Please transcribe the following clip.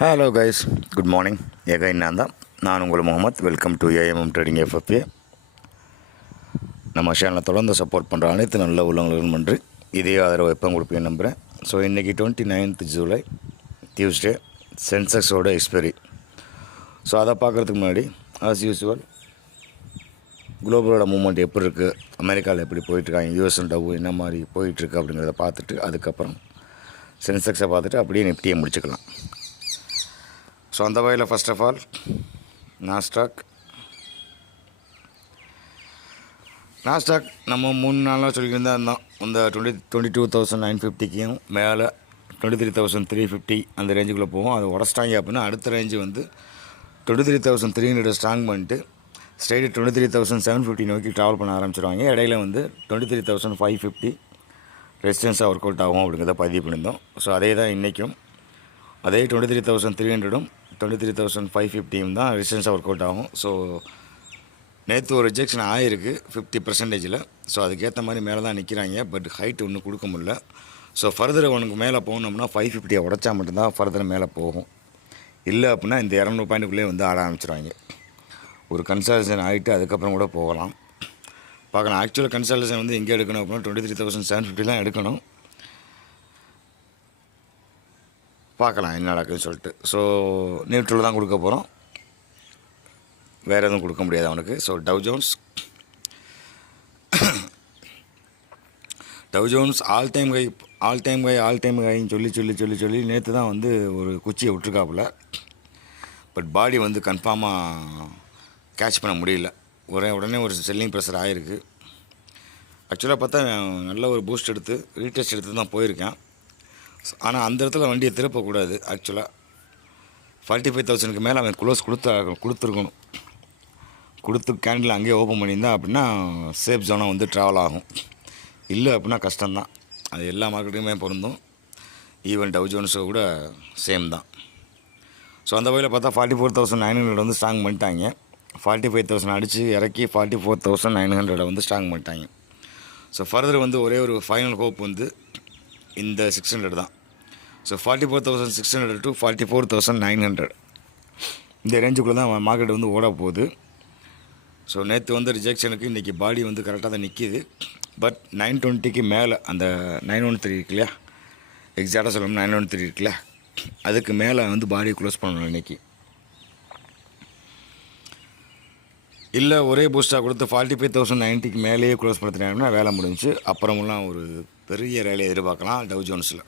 Hello guys good morning ஏகை நான் தான் நான் உங்கள் Mohammed. Welcome to AMM trading FFA நம்ம சேனலை தொடர்ந்து சப்போர்ட் பண்ணுற அனைத்து நல்ல உள்ளவங்களுக்கும் நன்றி. இதே ஆதரவு எப்போ கொடுப்பேன் நம்புகிறேன் ஸோ இன்றைக்கி டுவெண்ட்டி நைன்த் ஜூலை டியூஸ்டே சென்செக்ஸோட எக்ஸ்பைரி ஸோ அதை பார்க்குறதுக்கு முன்னாடி ஆஸ் யூஸ்வல் குளோபலோட மூமெண்ட் எப்படி இருக்குது அமெரிக்காவில் எப்படி போயிட்டுருக்காங்க? யூஎஸ் டவு என்ன மாதிரி போயிட்டுருக்கு அப்படிங்கிறத பார்த்துட்டு அதுக்கப்புறம் சென்செக்ஸை பார்த்துட்டு அப்படியே நிப்டியை முடிச்சுக்கலாம். ஸோ அந்த வகையில் first of all Nasdaq Nasdaq நம்ம மூணு நாளாக சொல்லிக்கிட்டு தான் இருந்தோம் இந்த twenty twenty two thousand nine ஃபிஃப்டிக்கும் மேலே twenty three thousand three fifty அந்த ரேஞ்சுக்குள்ளே போவோம். அது உடச்சிட்டாங்க அப்படின்னா அடுத்த ரேஞ்சு வந்து twenty three thousand three hundred strong பண்ணிட்டு straight twenty three thousand seven fifty நோக்கி ட்ராவல் பண்ண ஆரம்பிச்சிருவாங்க. இடையில வந்து twenty three thousand five fifty ரெசிடென்ஸாக work out ஆகும் அப்படிங்கிறத பதிவு பண்ணியிருந்தோம். ஸோ அதே தான் இன்றைக்கும் அதே டுவெண்ட்டி த்ரீ தௌசண்ட் த்ரீ ஹண்ட்ரடும் டுவெண்ட்டி த்ரீ தௌசண்ட் ஃபைவ் ஃபிஃப்டியும் தான் ரெசிஸ்டன்ஸாக ஒர்க் அவுட் ஆகும். ஸோ நேற்று ஒரு ரிஜெக்ஷன் ஆகிருக்கு ஃபிஃப்டி பர்சன்டேஜில் ஸோ அதுக்கேற்ற மாதிரி மேலே தான் நிற்கிறாங்க பட் ஹைட் ஒன்றும் கொடுக்க முடில ஸோ ஃபர்தர் உனக்கு மேலே போகணும்னா ஃபைவ் ஃபிஃப்டியை உடச்சா மட்டும்தான் ஃபர்தர் மேலே போகும். இல்லை அப்படின்னா இந்த இரநூறு பாயிண்ட்டுக்குள்ளே வந்து ஆட ஆரம்பிச்சிருவாங்க. ஒரு கன்சல்டேஷன் ஆகிட்டு அதுக்கப்புறம் கூட போகலாம். பார்க்கலாம். ஆக்சுவலாக கன்சல்டேஷன் வந்து எங்கே எடுக்கணும் அப்படின்னா டுவெண்ட்டி த்ரீ தௌசண்ட் செவன் ஃபிஃப்டிலாம் எடுக்கணும். பார்க்கலாம் என்ன நடக்குதுன்னு சொல்லிட்டு. ஸோ நியூட்ரல் தான் கொடுக்க போகிறோம் வேறு எதுவும் கொடுக்க முடியாது அவனுக்கு. So Dow Jones Dow Jones all time high all time high all time கைன்னு சொல்லி சொல்லி சொல்லி சொல்லி நேற்று தான் வந்து ஒரு குச்சியை விட்டுருக்காப்புல. பட் பாடி வந்து கன்ஃபார்மாக கேட்ச் பண்ண முடியல. ஒரே உடனே ஒரு செல்லிங் ப்ரெஷர் ஆகிருக்கு ஆக்சுவலாக பார்த்தா நல்ல ஒரு பூஸ்ட் எடுத்து ரீடெஸ்ட் எடுத்து தான் போயிருக்கேன். ஆனால் அந்த இடத்துல வண்டியை திருப்பக்கூடாது ஆக்சுவலாக ஃபார்ட்டி ஃபைவ் தௌசண்ட்க்கு மேலே அவன் க்ளோஸ் கொடுத்தா கொடுத்துருக்கணும். கொடுத்து கேண்டில் அங்கேயே ஓப்பன் பண்ணியிருந்தா அப்படின்னா சேஃப் ஜோனாக வந்து ட்ராவல் ஆகும். இல்லை அப்படின்னா கஷ்டம்தான். அது எல்லா மார்க்கெட்டுக்குமே பொருந்தும். ஈவன் டவு ஜோன்ஸோ கூட சேம் தான். ஸோ அந்த வகையில் பார்த்தா forty four thousand nine hundred வந்து ஸ்ட்ராங் பண்ணிட்டாங்க. ஃபார்ட்டி ஃபைவ் தௌசண்ட் அடித்து இறக்கி ஃபார்ட்டி ஃபோர் தௌசண்ட் நைன் ஹண்ட்ரடை வந்து ஸ்ட்ராங் பண்ணிட்டாங்க. ஸோ ஃபர்தர் வந்து ஒரே ஒரு ஃபைனல் ஹோப் வந்து இந்த சிக்ஸ் ஹண்ட்ரட் தான். So forty four thousand six hundred to forty four thousand nine hundred இந்த ரேஞ்சுக்குள்ளே தான் மார்க்கெட் வந்து ஓட போகுது. ஸோ நேற்று வந்து ரிஜெக்ஷனுக்கு இன்றைக்கி பாடி வந்து கரெக்டாக தான் நிற்கிது பட் நைன் டுவெண்ட்டிக்கு மேலே அந்த நைன் ஒன் த்ரீ இருக்கு இல்லையா எக்ஸாக்டாக சொல்லணும் நைன் ஒன் த்ரீ இருக்குல்ல? அதுக்கு மேலே வந்து பாடியை க்ளோஸ் பண்ணணும் இன்றைக்கி இல்லை ஒரே பூஸ்டாக கொடுத்து ஃபார்ட்டி ஃபைவ் தௌசண்ட் நைன்ட்டிக்கு மேலேயே க்ளோஸ் படுத்தினாங்கன்னா வேலை முடிஞ்சு அப்புறமெல்லாம் ஒரு பெரிய ரேலையை எதிர்பார்க்கலாம் டவு ஜோன்ஸில்.